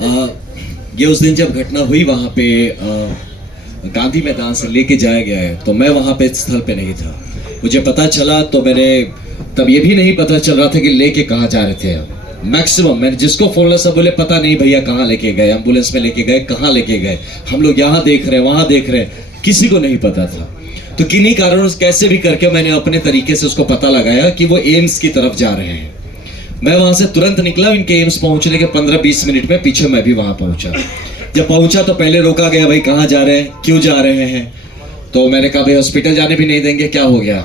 ये उस दिन जब घटना हुई वहाँ पे गांधी मैदान से लेके जाया गया है, तो मैं वहाँ पे स्थल पे नहीं था। मुझे पता चला तो मैंने तब ये भी नहीं पता चल रहा था कि लेके कहाँ जा रहे थे। मैक्सिमम मैंने जिसको फोन लगा सब बोले पता नहीं भैया कहाँ लेके गए, एम्बुलेंस में लेके गए, कहाँ लेके गए, हम लोग यहाँ देख रहे हैं वहाँ देख रहे हैं, किसी को नहीं पता था। तो किन्हीं कारणों से कैसे भी करके मैंने अपने तरीके से उसको पता लगाया कि वो एम्स की तरफ जा रहे हैं। मैं वहां से तुरंत निकला, इनके एम्स पहुंचने के 15-20 मिनट में पीछे मैं भी वहां पहुंचा। जब पहुंचा तो पहले रोका गया, भाई कहाँ जा रहे हैं, क्यों जा रहे हैं। तो मैंने कहा भाई हॉस्पिटल जाने भी नहीं देंगे, क्या हो गया।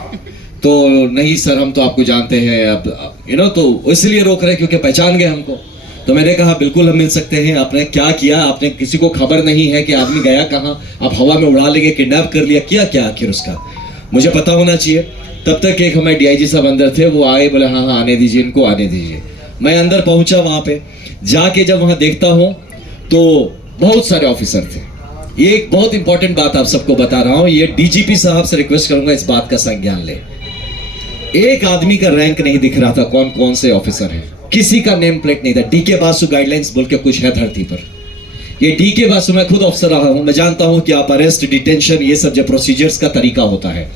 तो नहीं सर हम तो आपको जानते हैं, अब तो इसलिए रोक रहे क्योंकि पहचान गए हमको। तो मैंने कहा बिल्कुल हम मिल सकते हैं। आपने क्या किया, आपने किसी को खबर नहीं है कि आदमी गया कहाँ, आप हवा में उड़ा लेंगे, किडनैप कर लिया, किया क्या आखिर उसका, मुझे पता होना चाहिए। तब तक एक हमारे डीआईजी साहब अंदर थे, वो आए बोले हाँ हाँ आने दीजिए इनको, आने दीजिए। मैं अंदर पहुंचा, वहां पे जाके जब वहां देखता हूं तो बहुत सारे ऑफिसर थे। ये एक बहुत इंपॉर्टेंट बात आप सबको बता रहा हूं, ये डीजीपी साहब से रिक्वेस्ट करूंगा इस बात का संज्ञान ले। एक आदमी का रैंक नहीं दिख रहा था, कौन कौन से ऑफिसर हैं, किसी का नेम प्लेट नहीं था। डीके बासु गाइडलाइंस बोल के कुछ है धरती पर। ये डीके बासु, मैं खुद ऑफिसर रहा हूं, मैं जानता हूं कि आप अरेस्ट, डिटेंशन, ये सब जो प्रोसीजर्स का तरीका होता है।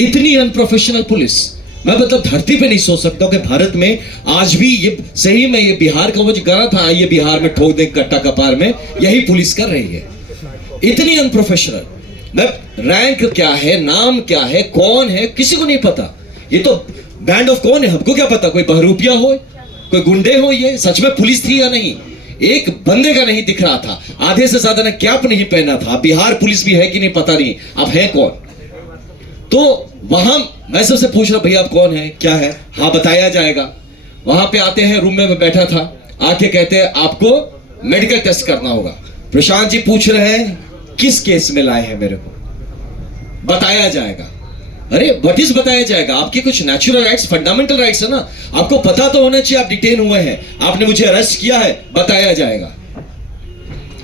इतनी अनप्रोफेशनल पुलिस मैं मतलब धरती पे नहीं सोच सकता कि भारत में आज भी ये सही में ये बिहार का वो जो गाना था, आइए बिहार में ठोक दे कट्टा कपार में, यही पुलिस कर रही है। इतनी अनप्रोफेशनल। मैं रैंक क्या है, नाम क्या है, कौन है, किसी को नहीं पता। ये तो बैंड ऑफ कौन है, हमको क्या पता, कोई बहरूपिया हो, कोई गुंडे हो, ये सच में पुलिस थी या नहीं, एक बंदे का नहीं दिख रहा था। आधे से ज्यादा ने कैप नहीं पहना था। बिहार पुलिस भी है कि नहीं पता नहीं, अब है कौन। तो वहां मैं सबसे पूछ रहा भैया आप कौन है, क्या है, हाँ बताया जाएगा। वहां पे आते हैं, रूम में मैं बैठा था, आके कहते हैं आपको मेडिकल टेस्ट करना होगा। प्रशांत जी पूछ रहे हैं किस केस में लाए हैं मेरे को, बताया जाएगा। अरे व्हाट इज बताया जाएगा, आपके कुछ नेचुरल राइट्स, फंडामेंटल राइट्स है ना, आपको पता तो होना चाहिए आप डिटेन हुए हैं, आपने मुझे अरेस्ट किया है, बताया जाएगा।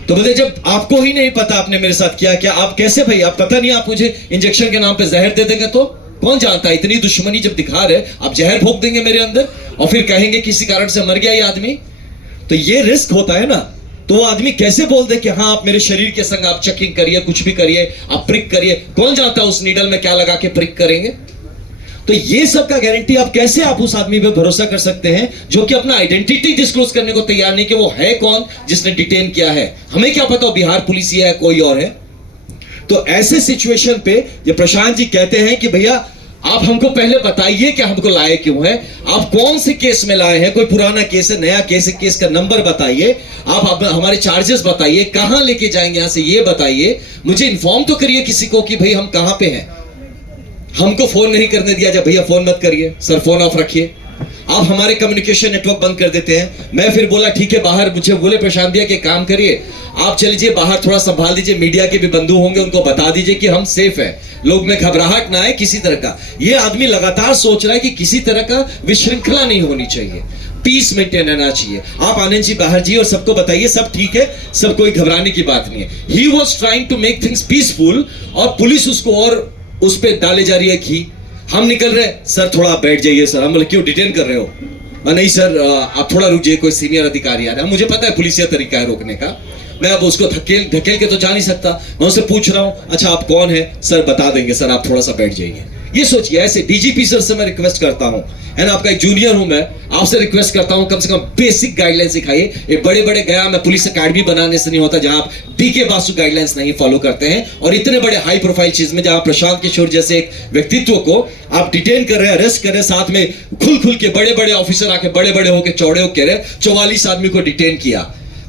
तो बोले जब आपको ही नहीं पता आपने मेरे साथ किया क्या, आप कैसे भाई, आप पता नहीं, आप मुझे इंजेक्शन के नाम पे जहर दे देंगे तो कौन जानता है। इतनी दुश्मनी जब दिखा रहे, आप जहर भोग देंगे मेरे अंदर और फिर कहेंगे किसी कारण से मर गया ये आदमी, तो ये रिस्क होता है ना। तो वो आदमी कैसे बोल दे कि हाँ आप मेरे शरीर के संग आप चेकिंग करिए, कुछ भी करिए, आप प्रिक करिए, कौन जानता है उस नीडल में क्या लगा के प्रिक करेंगे। तो ये सब का गारंटी आप कैसे आप उस आदमी पे भरोसा कर सकते हैं जो कि अपना आइडेंटिटी डिस्क्लोज करने को तैयार नहीं कि वो है कौन जिसने डिटेन किया है। हमें क्या पता बिहार पुलिस ही है कोई और है। तो ऐसे सिचुएशन पे ये प्रशांत जी कहते हैं कि भैया आप हमको पहले बताइए कि हमको लाए क्यों है, आप कौन से केस में लाए हैं, कोई पुराना केस है, नया केस है, केस का नंबर बताइए, आप हमारे चार्जेस बताइए, कहां लेके जाएंगे यहां से ये बताइए, मुझे इन्फॉर्म तो करिए किसी को कि भाई हम कहां पे हैं। हमको फोन नहीं करने दिया जाए, भैया फोन मत करिए सर, फोन ऑफ रखिए। आप हमारे कम्युनिकेशन नेटवर्क बंद कर देते हैं। मैं फिर बोला ठीक है बाहर, मुझे बोले प्रशांत भैया के काम करिए, आप चल लीजिए बाहर, थोड़ा संभाल दीजिए, मीडिया के भी बंधु होंगे उनको बता दीजिए कि हम सेफ है, लोग में घबराहट ना आए किसी तरह का। ये आदमी लगातार सोच रहा है कि किसी तरह का विश्रृंखला नहीं होनी चाहिए, पीस मेंटेन रहना चाहिए। आप आनंद जी बाहर जी और सबको बताइए सब ठीक है, सब कोई घबराने की बात नहीं है। He was trying to make things peaceful और पुलिस उसको और उस पे डाले जा रही है कि हम निकल रहे, सर थोड़ा आप बैठ जाइए सर। हम बोले क्यों डिटेन कर रहे हो, नहीं सर आप थोड़ा रुक जाइए, कोई सीनियर अधिकारी आ रहा है। मुझे पता है पुलिसिया तरीका है रोकने का, मैं अब उसको धकेल के तो जा नहीं सकता। मैं उससे पूछ रहा हूं अच्छा आप कौन है, सर बता देंगे सर आप थोड़ा सा बैठ जाइए। ये सोचिए, ऐसे डीजीपी सर से मैं रिक्वेस्ट करता हूं, है ना, आपका एक जूनियर हूं मैं, आपसे रिक्वेस्ट करता हूं कम से कम बेसिक गाइडलाइन सिखाइए। ये बड़े बड़े गया मैं पुलिस अकेडमी बनाने से नहीं होता जहां आप डीके बासु गाइडलाइंस नहीं फॉलो करते हैं, और इतने बड़े हाई प्रोफाइल चीज में जहां प्रशांत किशोर जैसे एक व्यक्तित्व को आप डिटेन कर रहे हैं, अरेस्ट कर रहे हैं, साथ में खुल के बड़े बड़े ऑफिसर आके बड़े बड़े होकर चौड़े होकर कह रहे 44 आदमी को डिटेन किया।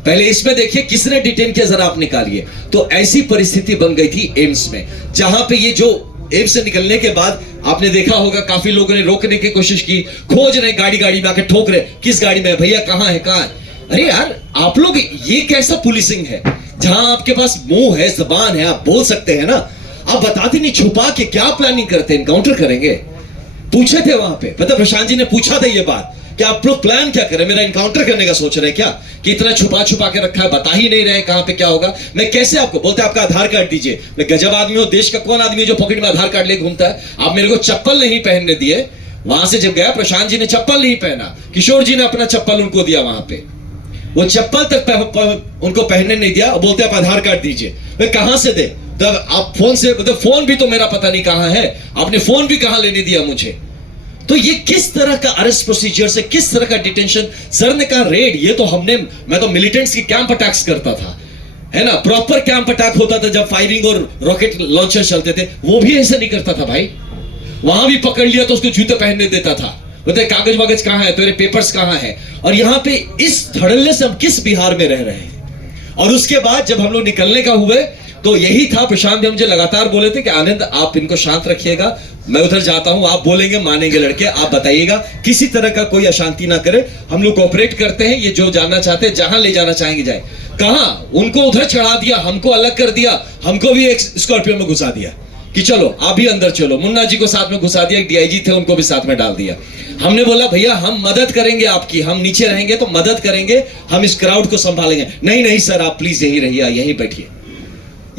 पहले इसमें देखिए किसने डिटेन किया जरा आप निकालिए। तो ऐसी परिस्थिति बन गई थी एम्स में, जहां पे ये जो एम्स से निकलने के बाद आपने देखा होगा काफी लोगों ने रोकने की कोशिश की, खोज रहे, गाड़ी में आके ठोक रहे, किस गाड़ी में है भैया, कहां है कहां है। अरे यार आप लोग ये कैसा पुलिसिंग है जहां आपके पास मुंह है, जबान है, आप बोल सकते हैं ना, आप बताते नहीं, छुपा के क्या प्लानिंग करते हैं, इनकाउंटर करेंगे। पूछे थे वहां पे, मतलब प्रशांत जी ने पूछा था ये बात कि आप लोग प्लान क्या करें, मेरा इनकाउंटर करने का सोच रहे हैं क्या, कि इतना छुपा के रखा है, बता ही नहीं रहे कहां पे क्या होगा। मैं कैसे आपको बोलते आपका आधार कार्ड दीजिए, मैं गजब आदमी हूं, देश का कौन आदमी है जो पॉकेट में आधार कार्ड लेके घूमता है। आप मेरे को चप्पल नहीं पहनने दिए, वहां से जब गया प्रशांत जी ने चप्पल नहीं पहना, किशोर जी ने अपना चप्पल उनको दिया वहां पे। वो चप्पल तक उनको पहनने नहीं दिया। बोलते आप आधार कार्ड दीजिए। वे कहां से दे? तब आप फोन से, मतलब फोन भी तो मेरा पता नहीं कहां है, आपने फोन भी कहां लेने दिया मुझे? तो ये किस तरह का अरेस्ट प्रोसीजर से, किस तरह का डिटेंशन? सर ने कहा रेड, ये तो मैं तो मिलिटेंट्स की कैंप अटैक्स करता था, है ना, प्रॉपर कैंप अटैक होता था जब फायरिंग और रॉकेट लॉन्चर चलते थे, वो भी ऐसा नहीं करता था भाई। वहां भी पकड़ लिया तो उसको जूते पहनने देता था, बोलते कागज वागज कहां है, तेरे पेपर्स कहां है? और यहां पे इस धड़ल्ले से हम किस बिहार में रह रहे हैं? और उसके बाद जब हम लोग निकलने का हुए तो यही था, प्रशांत भी मुझे लगातार बोले थे कि आनंद आप इनको शांत रखिएगा, मैं उधर जाता हूं, आप बोलेंगे मानेंगे लड़के, आप बताइएगा, किसी तरह का कोई अशांति ना करे, हम लोग कोऑपरेट करते हैं, ये जो जानना चाहते हैं जहां ले जाना चाहेंगे जाए। कहां उनको उधर चढ़ा दिया, हमको अलग कर दिया, हमको भी एक स्कॉर्पियो में घुसा दिया कि चलो आप भी अंदर चलो। मुन्ना जी को साथ में घुसा दिया, एक डीआईजी थे उनको भी साथ में डाल दिया। हमने बोला भैया हम मदद करेंगे आपकी, हम नीचे रहेंगे तो मदद करेंगे, हम इस क्राउड को संभालेंगे। नहीं नहीं सर आप प्लीज यहीं रहिए, यहीं बैठिए।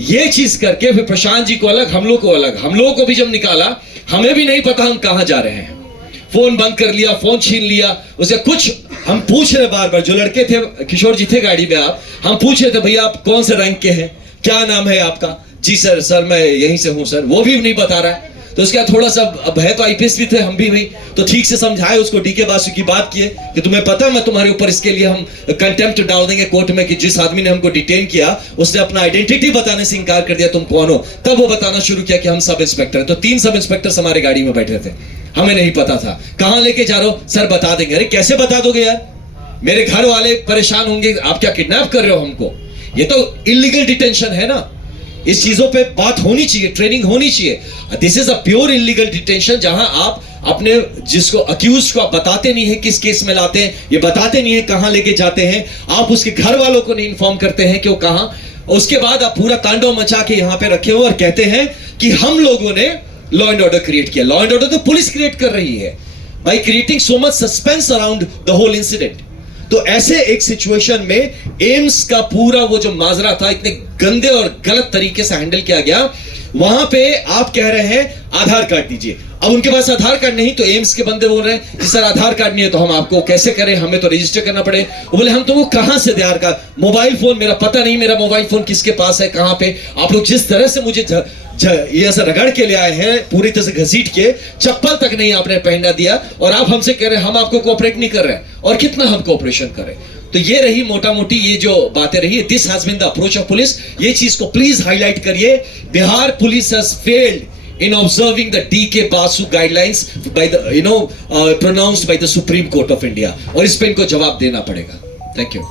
ये चीज करके फिर प्रशांत जी को अलग, हम लोग को अलग, हम लोगों को भी जब निकाला हमें भी नहीं पता हम कहां जा रहे हैं। फोन बंद कर लिया, फोन छीन लिया, उसे कुछ हम पूछ रहे बार बार, जो लड़के थे, किशोर जी थे गाड़ी में, आप हम पूछ रहे थे भैया आप कौन से रैंक के हैं, क्या नाम है आपका? जी सर, सर मैं यहीं से हूं सर। वो भी नहीं बता रहा है। तो उसका थोड़ा सा, अब है तो आईपीएस भी थे, हम भी भाई, तो ठीक से समझाए उसको, डीके बासु की बात किए कि तुम्हें पता मैं तुम्हारे ऊपर इसके लिए हम कंटेम्प्ट डाल देंगे कोर्ट में कि जिस आदमी ने हमको डिटेन किया उसने अपना आइडेंटिटी बताने से इंकार कर दिया, तुम कौन हो? तब वो बताना शुरू किया कि हम सब इंस्पेक्टर हैं। तो 3 सब इंस्पेक्टर हमारे गाड़ी में बैठे थे, हमें नहीं पता था कहां लेके जा रहे हो। सर बता देंगे। अरे कैसे बता दोगे यार, मेरे घर वाले परेशान होंगे, आप क्या किडनैप कर रहे हो हमको? ये तो इलीगल डिटेंशन है ना, इस चीजों पे बात होनी चाहिए, ट्रेनिंग होनी चाहिए। This is a pure illegal detention, जहां आप अपने जिसको अक्यूज को आप बताते नहीं है किस केस में लाते हैं, ये बताते नहीं है कहां लेके जाते हैं, आप उसके घर वालों को नहीं इन्फॉर्म करते हैं कि वो कहां। उसके बाद आप पूरा तांडव मचा के यहां पे रखे हो और कहते हैं कि हम लोगों ने लॉ एंड ऑर्डर क्रिएट किया। लॉ एंड ऑर्डर तो पुलिस क्रिएट कर रही है by creating so much suspense around the whole incident. तो ऐसे एक सिचुएशन में एम्स का पूरा वो जो माजरा था, इतने गंदे और गलत तरीके से हैंडल किया गया। वहां पे आप कह रहे हैं आधार कार्ड दीजिए, अब उनके पास आधार कार्ड नहीं, तो एम्स के बंदे बोल रहे हैं कि सर आधार कार्ड नहीं है तो हम आपको कैसे करें, हमें तो रजिस्टर करना पड़े। वो बोले हम तुमको कहां से दे आधार कार्ड? मोबाइल फोन मेरा पता नहीं, मेरा मोबाइल फोन किसके पास है, कहां पे? आप लोग जिस तरह से मुझे ये ऐसा रगड़ के ले आए हैं, पूरी तरह से घसीट के, चप्पल तक नहीं आपने पहनना दिया, और आप हमसे कह रहे हैं हम आपको कोऑपरेट नहीं कर रहे हैं, और कितना हम कोऑपरेशन करें? तो ये रही मोटा मोटी ये जो बातें रही। This has been the approach of police. ये चीज को प्लीज हाईलाइट करिए। Bihar police has failed in observing the DK Basu guidelines by the pronounced by the Supreme Court of India, और इस पे इनको जवाब देना पड़ेगा। Thank you.